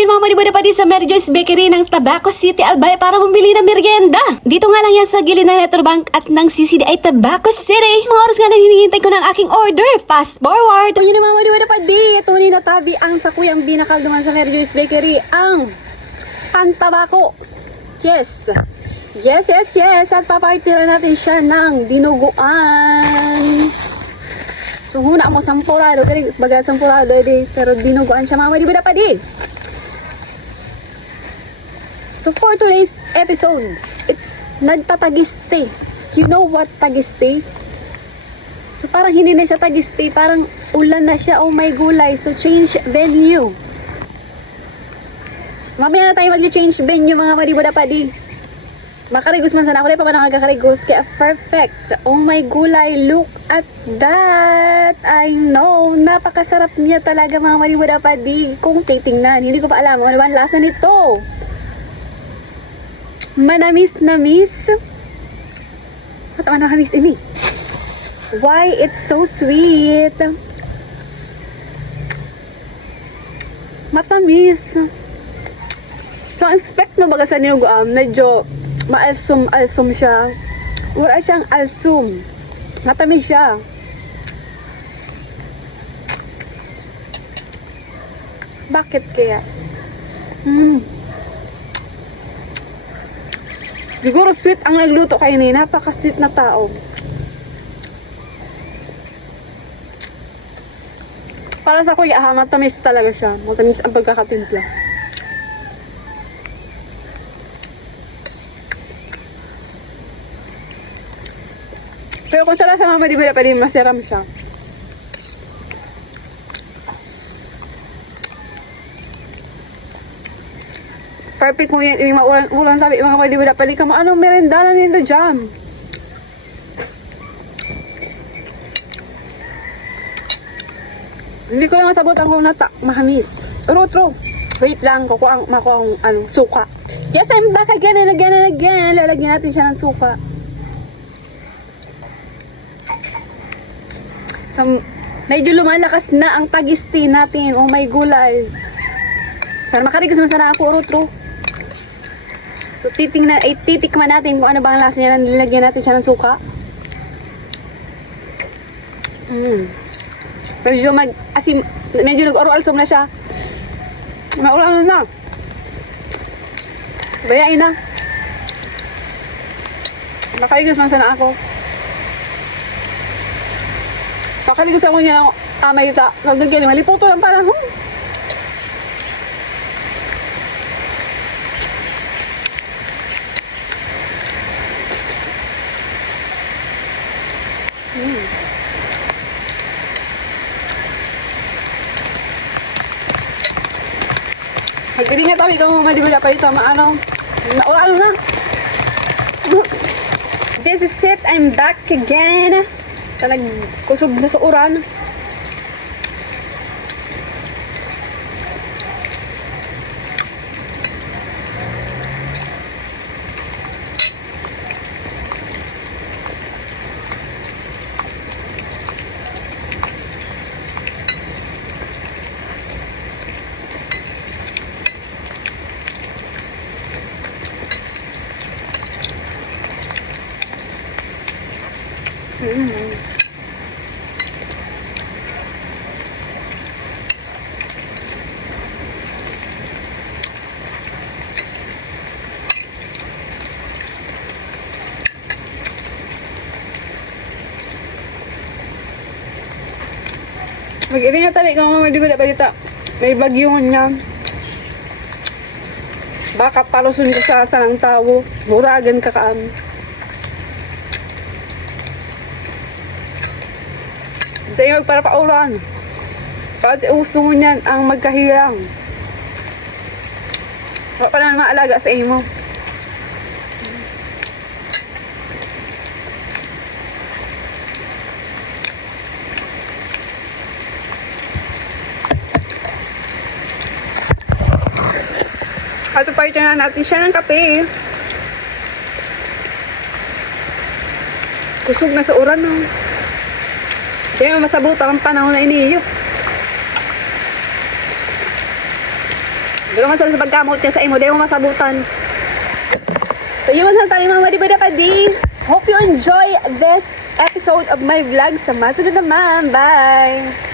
ngayon mga manibuda pa din sa Mary Joy's Bakery ng Tabaco City, Albay para bumili ng merienda. Dito nga lang yan sa gilid ng Metrobank at ng CCDI Tabaco City. Mga oras nga na hinihintay ko ng aking order. Fast forward! Kung yun ang mga manibuda pa di, ito ni natabi ang sakuyang binakal duman sa Mary Joy's Bakery, ang Pantabako. Yes! Yes! At papartira natin siya ng dinuguan. So, huna mo sampurado, kaya bagat sampurado, pero dinuguan siya mga manibuda pa di. So, for today's episode, it's nagtatagiste. You know what tagiste? So, parang hindi na siya tagiste, parang ulan na siya, oh my gulay. So, change venue. Mamaya na tayo mag-change venue mga manibuda pa di. Makarigos man sana ako, pa man nakakarigos, kaya perfect. Oh my gulay, look at that. I know, napakasarap niya talaga mga manibuda pa di. Kung titingnan, hindi ko pa alam ano ba ang lasa nito. Manamis-namis. At manamis ini. Why it's so sweet. Matamis. So, expect mo baga sa ninuguam, medyo maalsum-alsum siya. Wala siyang alsum. Matamis siya. Bakit kaya? Siguro sweet ang nagluto kay ni. Napaka-sweet na tao. Para sa kuya, matamis talaga siya. Matamis ang pagkakatimpla. Pero kung sa lasa mga manibuda pa din, masiram siya. Perfect mo yan, ini maulan sabi mga manibuda pa din, kamo anong merendanan nito dyan? Hindi ko lang masabutan kung mahamis. True. Wait lang, makuha ang suka. Yes, I'm back again and again. Lalagyan natin siya ng suka. So, medyo lumalakas na ang tagiste natin. Oh my gulay. Para makarigos naman sana ako, true. So, titikman natin kung ano ba ang lasa niya. Nilagyan natin siya ng suka. Medyo nag-oro-alsom na siya. Maulan na. Bayain na. Makarigos naman sana ako. Kakaligos ako niya ng amay sa nagdagyan. Maliputo lang parang Hagkari nga tabi kung madibala pa ito maano na. This is it. I'm back again. Kusog na sa uran. Mag-iring na tabi kung madibala balita. May bagyong niya. Baka palusun ka sa ng tao. Muragan ka kaan. Tayo magparapaulan. Pati uso niyan ang magkahirang. Wala pa naman maalaga sa imo. At party na natin siya ng kape. Kusog na sa uran, no? Kaya masabot ang panahon na iniyo. Di ba masal sa pagkamot niya sa imo, di mo masabutan. So yun man tayo mga madibada ka di. Hope you enjoy this episode of my vlog. Sa masunod naman. Bye!